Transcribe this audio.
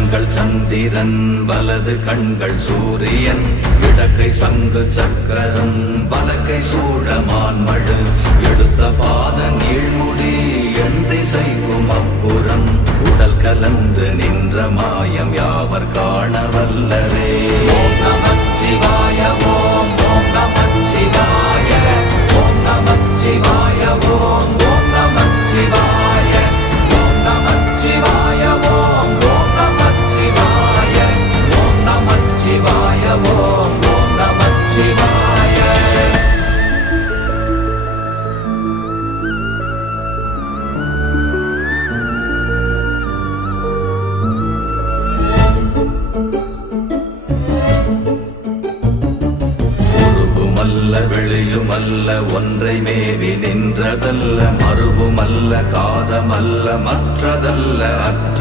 கண்கள் சந்திரன் வலது கண்கள் சூரியன் இடக்கை சங்கு சக்கரம் வலக்கை சூழமான் மழு எடுத்த பாத நீழ்முடி எண் திசைக்கும் அப்புறம் உடல் கலந்து நின்ற மாயம் யாவர் காண வல்லரே. ஓம் நமச்சிவாய ஓம் ஓம் நமச்சிவாய ஓம் நமச்சிவாய ஓம் ஓம் நமச்சிவாய ஓம் நமச்சிவாய ஓம் ஓம் நமச்சிவாய ஓம் நமச்சிவாய ஓம் ஓம் நமச்சிவாய. வெளியுமல்ல ஒன்றை மேவி நின்றதல்ல மறுவுமல்ல காதமல்ல மற்றதல்ல அற்றது